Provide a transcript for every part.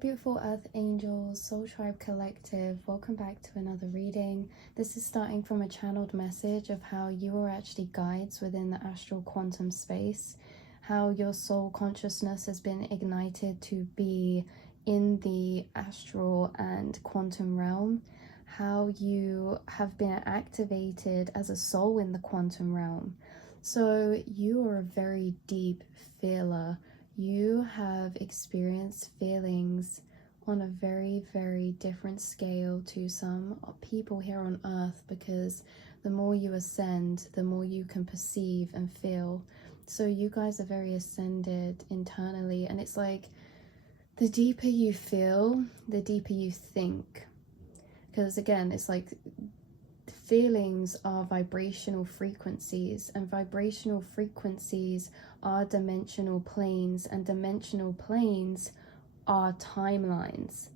beautiful Earth Angels, Soul Tribe Collective. Welcome back to another reading. This is starting from a channeled message of how you are actually guides within the astral quantum space, how your soul consciousness has been ignited to be in the astral and quantum realm, how you have been activated as a soul in the quantum realm. So you are a very deep feeler. You have experienced feelings on a very, very different scale to some people here on earth, because the more you ascend, the more you can perceive and feel. So you guys are very ascended internally, and it's like the deeper you feel, the deeper you think. Because again, it's like feelings are vibrational frequencies, and vibrational frequencies are dimensional planes, and dimensional planes are timelines.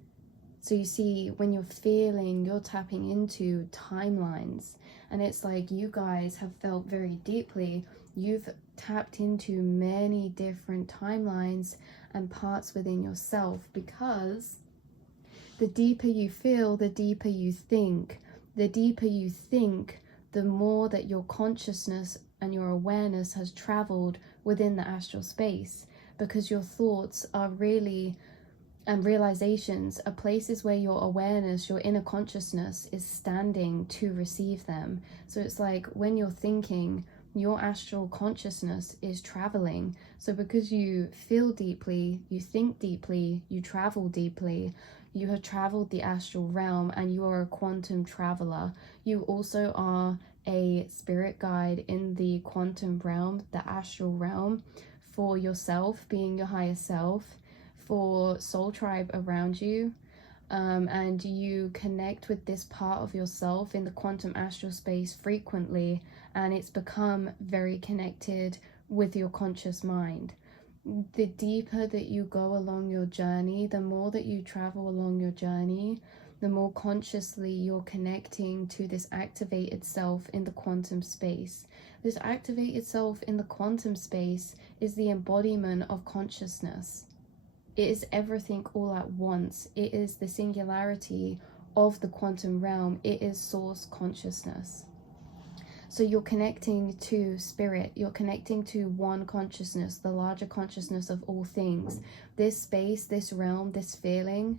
So you see, when you're feeling, you're tapping into timelines, and it's like you guys have felt very deeply. You've tapped into many different timelines and parts within yourself, because the deeper you feel, the deeper you think. The deeper you think, the more that your consciousness and your awareness has traveled within the astral space, because your thoughts are really, and realizations are places where your awareness, your inner consciousness is standing to receive them. So it's like when you're thinking, your astral consciousness is traveling. So because you feel deeply, you think deeply, you travel deeply, you have traveled the astral realm, and you are a quantum traveler. You also are a spirit guide in the quantum realm, the astral realm, for yourself, being your higher self, for soul tribe around you. And you connect with this part of yourself in the quantum astral space frequently, and it's become very connected with your conscious mind. The deeper that you go along your journey, the more that you travel along your journey, the more consciously you're connecting to this activated self in the quantum space. This activated self in the quantum space is the embodiment of consciousness. It is everything all at once. It is the singularity of the quantum realm. It is source consciousness. So you're connecting to spirit, you're connecting to one consciousness, the larger consciousness of all things. This space, this realm, this feeling,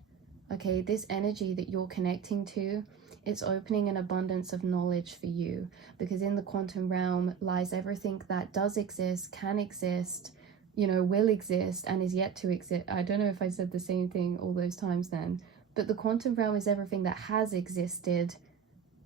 okay, this energy that you're connecting to, it's opening an abundance of knowledge for you, because in the quantum realm lies everything that does exist, can exist, you know, will exist, and is yet to exist. I don't know if I said the same thing all those times then, but the quantum realm is everything that has existed,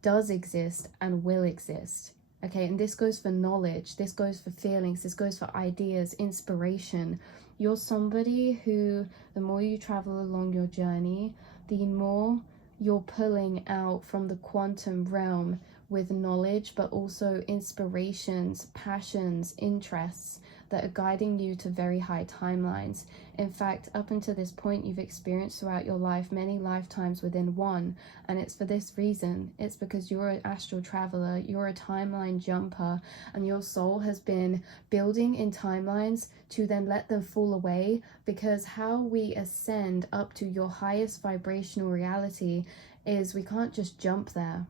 does exist, and will exist. Okay, and this goes for knowledge, this goes for feelings, this goes for ideas, inspiration. You're somebody who, the more you travel along your journey, the more you're pulling out from the quantum realm with knowledge, but also inspirations, passions, interests that are guiding you to very high timelines. In fact, up until this point, you've experienced throughout your life many lifetimes within one, and it's for this reason. It's because you're an astral traveler, you're a timeline jumper, and your soul has been building in timelines to then let them fall away, because how we ascend up to your highest vibrational reality is we can't just jump there.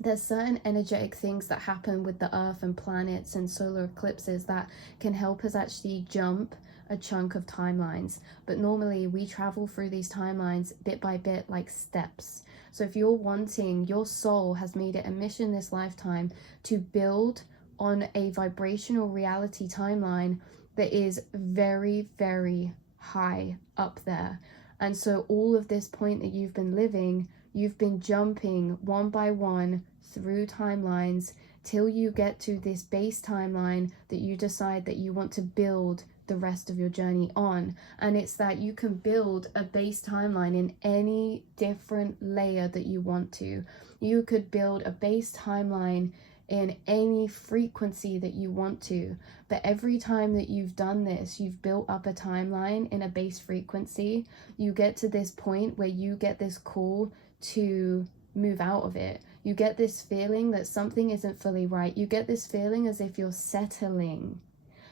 There's certain energetic things that happen with the earth and planets and solar eclipses that can help us actually jump a chunk of timelines, but normally we travel through these timelines bit by bit, like steps. So if you're wanting, your soul has made it a mission this lifetime to build on a vibrational reality timeline that is very, very high up there. And so all of this point that you've been living, you've been jumping one by one through timelines till you get to this base timeline that you decide that you want to build the rest of your journey on. And it's that you can build a base timeline in any different layer that you want to. You could build a base timeline in any frequency that you want to, but every time that you've done this, you've built up a timeline in a base frequency, you get to this point where you get this call to move out of it. You get this feeling that something isn't fully right. You get this feeling as if you're settling.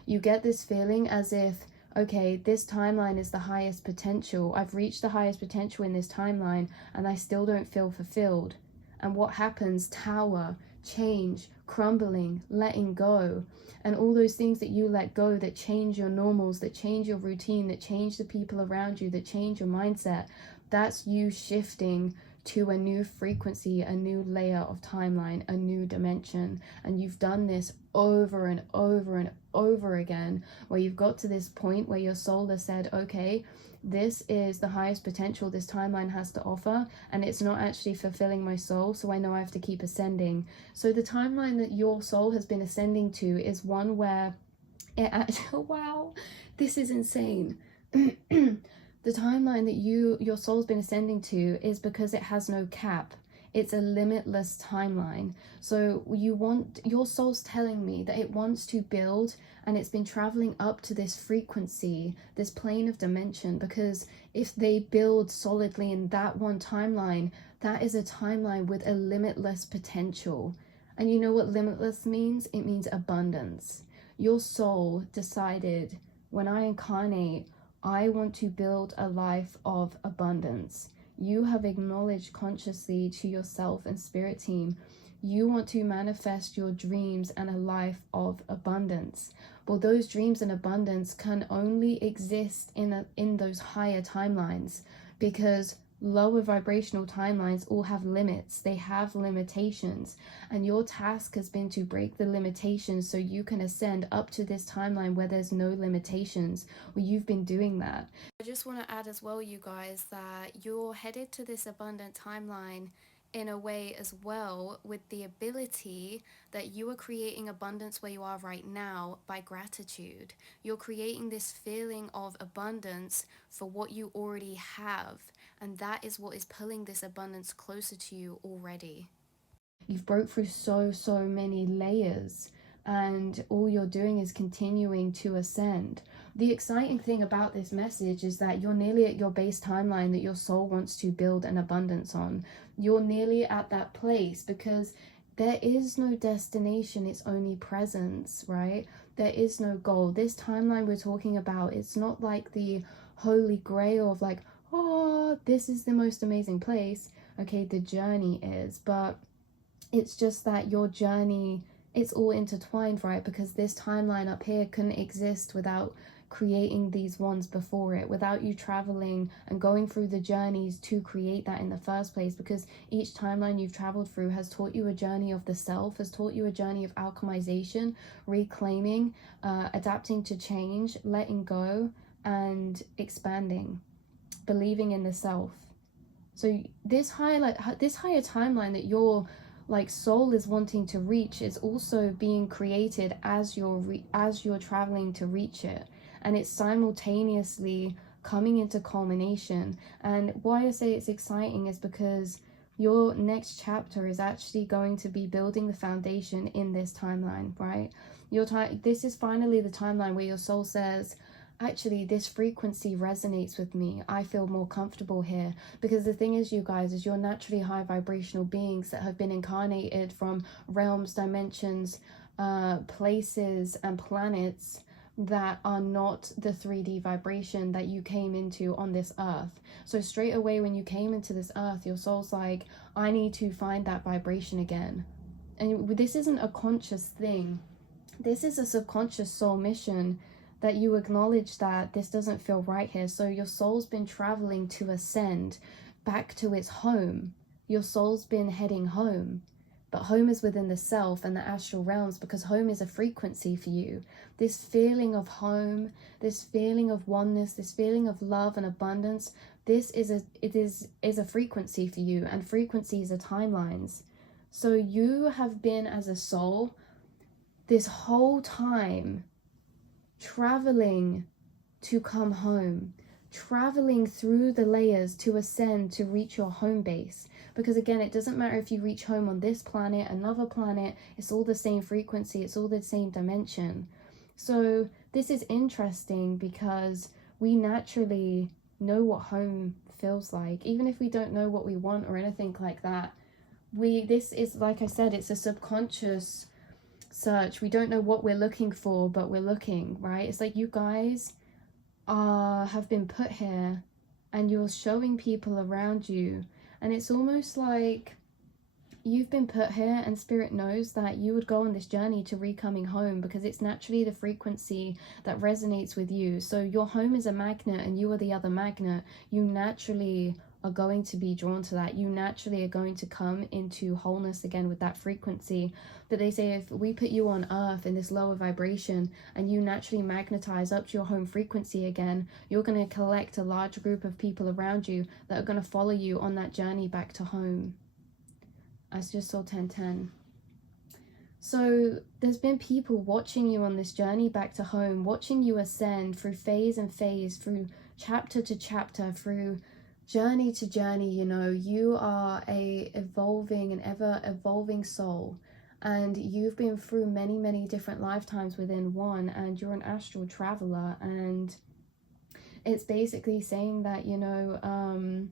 You get this feeling as if, okay, this timeline is the highest potential. I've reached the highest potential in this timeline and I still don't feel fulfilled. And what happens? Tower, change, crumbling, letting go. And all those things that you let go that change your normals, that change your routine, that change the people around you, that change your mindset, that's you shifting to a new frequency, a new layer of timeline, a new dimension. And you've done this over and over and over again, where you've got to this point where your soul has said, okay, this is the highest potential this timeline has to offer, and it's not actually fulfilling my soul, so I know I have to keep ascending. So the timeline that your soul has been ascending to is one where it actually, wow, this is insane. The timeline that your soul's been ascending to is because it has no cap. It's a limitless timeline. So your soul's telling me that it wants to build, and it's been traveling up to this frequency, this plane of dimension, because if they build solidly in that one timeline, that is a timeline with a limitless potential. And you know what limitless means? It means abundance. Your soul decided, when I incarnate, I want to build a life of abundance. You have acknowledged consciously to yourself and spirit team, you want to manifest your dreams and a life of abundance. Well, those dreams and abundance can only exist in those higher timelines, because lower vibrational timelines all have limits. They have limitations, and your task has been to break the limitations so you can ascend up to this timeline where there's no limitations. Well, you've been doing that. I just want to add as well, you guys, that you're headed to this abundant timeline in a way as well, with the ability that you are creating abundance where you are right now by gratitude. You're creating this feeling of abundance for what you already have, and that is what is pulling this abundance closer to you already. You've broke through so many layers, and all you're doing is continuing to ascend. The exciting thing about this message is that you're nearly at your base timeline that your soul wants to build an abundance on. You're nearly at that place, because there is no destination, it's only presence, right? There is no goal. This timeline we're talking about, it's not like the holy grail of like, oh, this is the most amazing place. Okay, the journey is, but it's just that your journey, it's all intertwined, right? Because this timeline up here couldn't exist without creating these ones before it, without you traveling and going through the journeys to create that in the first place. Because each timeline you've traveled through has taught you a journey of the self, has taught you a journey of alchemization, reclaiming, adapting to change, letting go, and expanding, believing in the self. So this higher timeline that your soul is wanting to reach is also being created as you're traveling to reach it, and it's simultaneously coming into culmination. And why I say it's exciting is because your next chapter is actually going to be building the foundation in this timeline, right? This is finally the timeline where your soul says, actually, this frequency resonates with me. I feel more comfortable here. Because the thing is, you guys, is you're naturally high vibrational beings that have been incarnated from realms, dimensions, places, and planets that are not the 3D vibration that you came into on this earth. So straight away when you came into this earth, your soul's like, I need to find that vibration again. And this isn't a conscious thing. This is a subconscious soul mission, that you acknowledge that this doesn't feel right here. So your soul's been traveling to ascend back to its home. Your soul's been heading home. But home is within the self and the astral realms, because home is a frequency for you. This feeling of home, this feeling of oneness, this feeling of love and abundance, it is a frequency for you, and frequencies are timelines. So you have been, as a soul, this whole time traveling to come home, traveling through the layers to ascend to reach your home base. Because again, it doesn't matter if you reach home on this planet, another planet, it's all the same frequency, it's all the same dimension. So this is interesting because we naturally know what home feels like, even if we don't know what we want or anything like that. This is, like I said, it's a subconscious search. We don't know what we're looking for, but we're looking, right? It's like, you guys, have been put here, and you're showing people around you, and it's almost like you've been put here and spirit knows that you would go on this journey to recoming home, because it's naturally the frequency that resonates with you. So your home is a magnet and you are the other magnet. You naturally are going to be drawn to that. You naturally are going to come into wholeness again with that frequency. But they say if we put you on earth in this lower vibration and you naturally magnetize up to your home frequency again, you're going to collect a large group of people around you that are going to follow you on that journey back to home. I just saw 1010. So there's been people watching you on this journey back to home, watching you ascend through phase and phase, through chapter to chapter, through journey to journey. You know, you are a evolving and ever evolving soul, and you've been through many, many different lifetimes within one, and you're an astral traveler. And it's basically saying that, you know,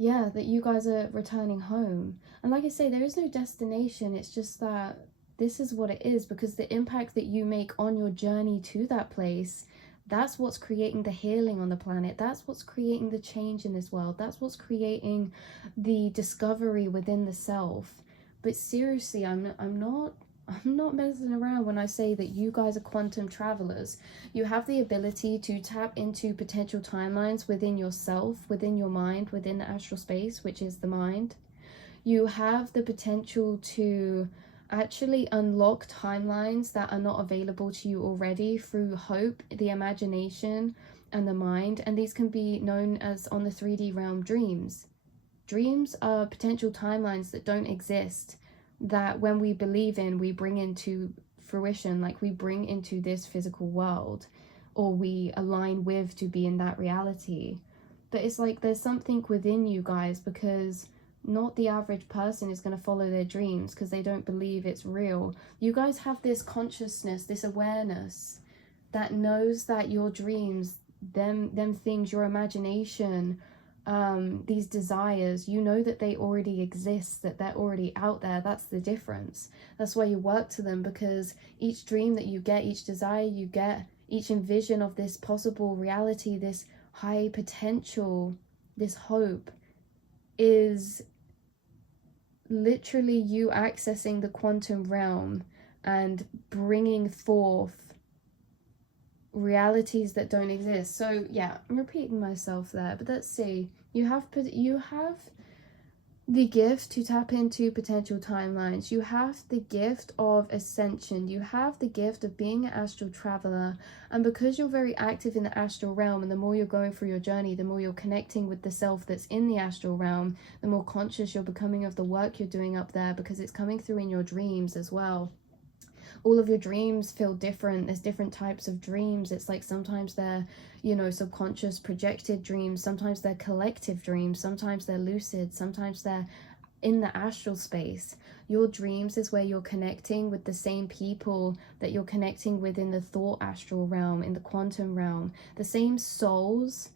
yeah, that you guys are returning home. And like I say, there is no destination. It's just that this is what it is, because the impact that you make on your journey to that place, that's what's creating the healing on the planet. That's what's creating the change in this world. That's what's creating the discovery within the self. But seriously, I'm not messing around when I say that you guys are quantum travelers. You have the ability to tap into potential timelines within yourself, within your mind, within the astral space, which is the mind. You have the potential to actually unlock timelines that are not available to you already through hope, the imagination, and the mind. And these can be known as, on the 3D realm, dreams. Dreams are potential timelines that don't exist, that when we believe in, we bring into fruition, like we bring into this physical world, or we align with to be in that reality. But it's like there's something within you guys, because not the average person is going to follow their dreams because they don't believe it's real. You guys have this consciousness, this awareness that knows that your dreams, them things, your imagination, these desires, you know that they already exist, that they're already out there. That's the difference. That's why you work to them, because each dream that you get, each desire you get, each envision of this possible reality, this high potential, this hope, is literally you accessing the quantum realm and bringing forth realities that don't exist. So yeah, I'm repeating myself there, but let's see. You have the gift to tap into potential timelines. You have the gift of ascension. You have the gift of being an astral traveler. And because you're very active in the astral realm, and the more you're going through your journey, the more you're connecting with the self that's in the astral realm, the more conscious you're becoming of the work you're doing up there, because it's coming through in your dreams as well. All of your dreams feel different. There's different types of dreams. It's like sometimes they're, you know, subconscious projected dreams. Sometimes they're collective dreams. Sometimes they're lucid. Sometimes they're in the astral space. Your dreams is where you're connecting with the same people that you're connecting with in the thought astral realm, in the quantum realm. The same souls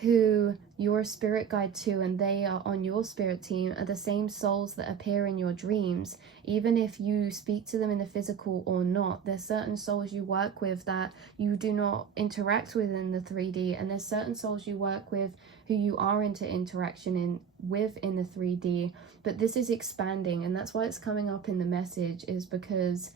who you're a spirit guide to, and they are on your spirit team, are the same souls that appear in your dreams, even if you speak to them in the physical or not. There's certain souls you work with that you do not interact with in the 3D, and there's certain souls you work with who you are into interaction with in the 3D. But this is expanding, and that's why it's coming up in the message, is because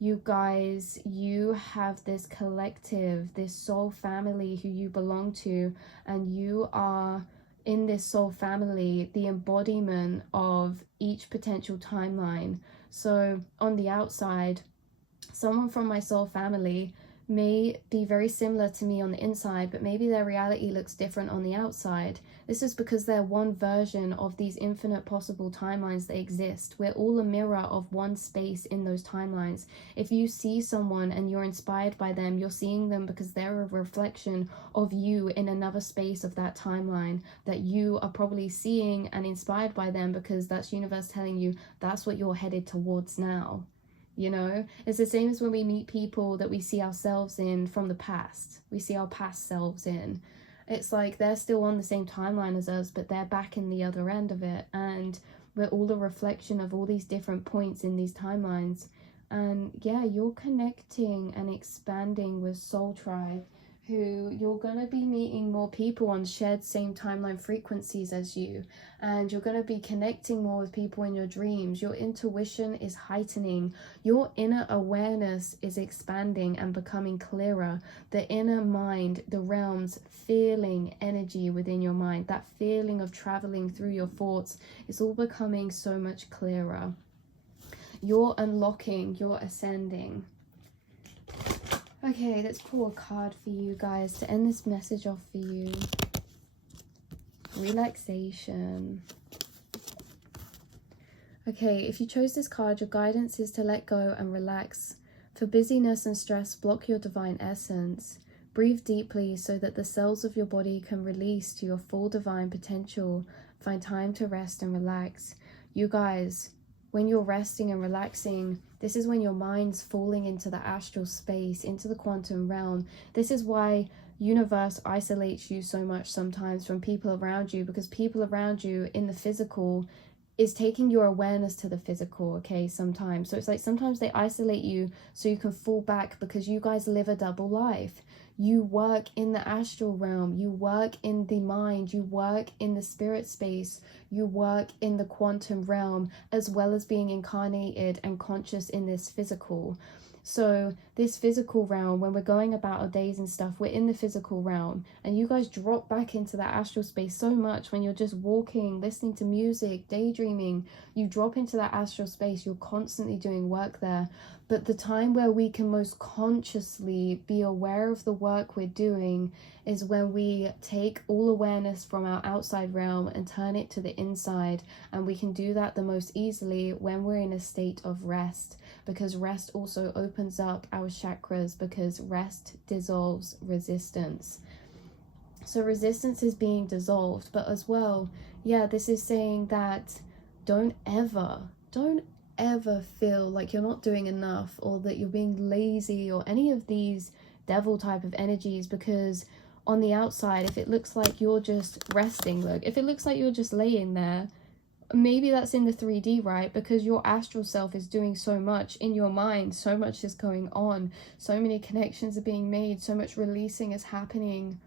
you guys, you have this collective, this soul family who you belong to, and you are in this soul family the embodiment of each potential timeline. So on the outside, someone from my soul family may be very similar to me on the inside, but maybe their reality looks different on the outside. This is because they're one version of these infinite possible timelines that exist. We're all a mirror of one space in those timelines. If you see someone and you're inspired by them, you're seeing them because they're a reflection of you in another space of that timeline that you are probably seeing, and inspired by them because that's universe telling you that's what you're headed towards now. You know, it's the same as when we meet people that we see ourselves in from the past. We see our past selves in. It's like they're still on the same timeline as us, but they're back in the other end of it. And we're all a reflection of all these different points in these timelines. And yeah, you're connecting and expanding with Soul Tribe who you're going to be meeting more people on shared same timeline frequencies as you, and you're going to be connecting more with people in your dreams. Your intuition is heightening, your inner awareness is expanding and becoming clearer. The inner mind, the realms, feeling energy within your mind, that feeling of traveling through your thoughts, is all becoming so much clearer. You're unlocking, you're ascending. Okay, let's pull a card for you guys to end this message off for you. Relaxation. Okay, if you chose this card, your guidance is to let go and relax. For busyness and stress, block your divine essence. Breathe deeply so that the cells of your body can release to your full divine potential. Find time to rest and relax. You guys, when you're resting and relaxing, this is when your mind's falling into the astral space, into the quantum realm. This is why universe isolates you so much sometimes from people around you, because people around you in the physical is taking your awareness to the physical, okay, sometimes. So it's like sometimes they isolate you so you can fall back, because you guys live a double life. You work in the astral realm, you work in the mind, you work in the spirit space, you work in the quantum realm, as well as being incarnated and conscious in this physical. So this physical realm, when we're going about our days and stuff, we're in the physical realm, and you guys drop back into that astral space so much when you're just walking, listening to music, daydreaming. You drop into that astral space, you're constantly doing work there. But the time where we can most consciously be aware of the work we're doing is when we take all awareness from our outside realm and turn it to the inside. And we can do that the most easily when we're in a state of rest, because rest also opens up our chakras, because rest dissolves resistance. So resistance is being dissolved. But as well, yeah, this is saying that don't ever feel like you're not doing enough, or that you're being lazy, or any of these devil type of energies. Because on the outside, if it looks like you're just resting, look, if it looks like you're just laying there, maybe that's in the 3D, right? Because your astral self is doing so much in your mind, so much is going on, so many connections are being made, so much releasing is happening.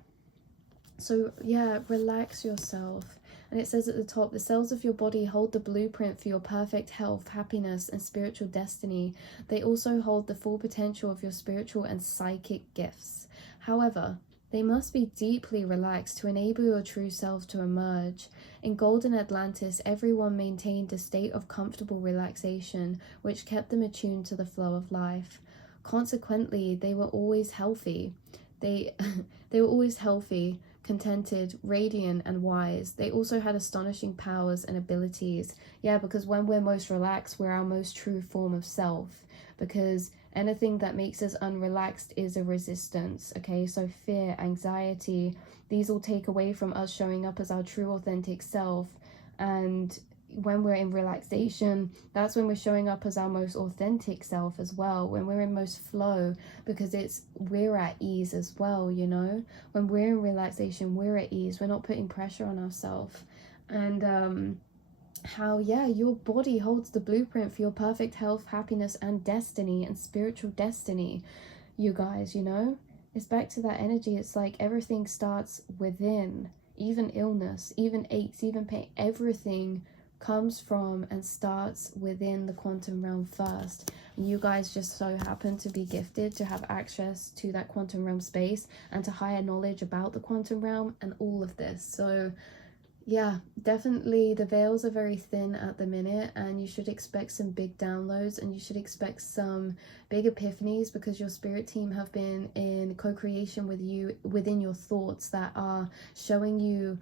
So yeah, relax yourself. And it says at the top, the cells of your body hold the blueprint for your perfect health, happiness, and spiritual destiny. They also hold the full potential of your spiritual and psychic gifts. However, they must be deeply relaxed to enable your true self to emerge. In Golden Atlantis, everyone maintained a state of comfortable relaxation, which kept them attuned to the flow of life. Consequently, they were always healthy. They were always healthy, contented, radiant, and wise. They also had astonishing powers and abilities. Yeah, because when we're most relaxed, we're our most true form of self. Because anything that makes us unrelaxed is a resistance, okay? So fear, anxiety, these all take away from us showing up as our true authentic self. And when we're in relaxation, that's when we're showing up as our most authentic self as well, when we're in most flow, because we're at ease as well, you know. When we're in relaxation, we're at ease, we're not putting pressure on ourselves. And how, yeah, your body holds the blueprint for your perfect health, happiness, and destiny, and spiritual destiny, you guys, you know. It's back to that energy. It's like everything starts within. Even illness, even aches, even pain, everything comes from and starts within the quantum realm first. And you guys just so happen to be gifted to have access to that quantum realm space and to higher knowledge about the quantum realm and all of this. So yeah, definitely the veils are very thin at the minute, and you should expect some big downloads, and you should expect some big epiphanies, because your spirit team have been in co-creation with you within your thoughts that are showing you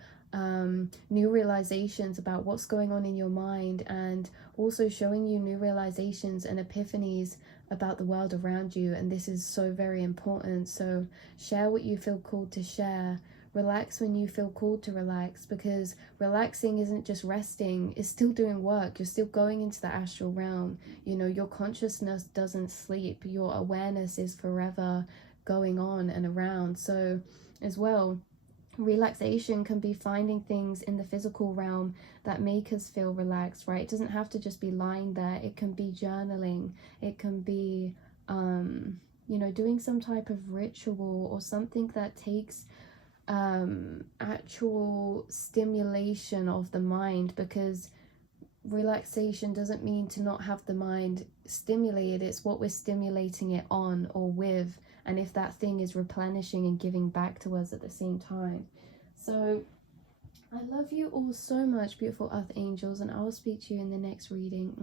new realizations about what's going on in your mind, and also showing you new realizations and epiphanies about the world around you. And this is so very important. So share what you feel called to share. Relax when you feel called to relax, because relaxing isn't just resting, it's still doing work. You're still going into the astral realm. You know, your consciousness doesn't sleep. Your awareness is forever going on and around. So as well, relaxation can be finding things in the physical realm that make us feel relaxed, right? It doesn't have to just be lying there. It can be journaling. It can be you know, doing some type of ritual or something that takes actual stimulation of the mind, because relaxation doesn't mean to not have the mind stimulated. It's what we're stimulating it on or with, and if that thing is replenishing and giving back to us at the same time. So I love you all so much, beautiful earth angels, and I will speak to you in the next reading.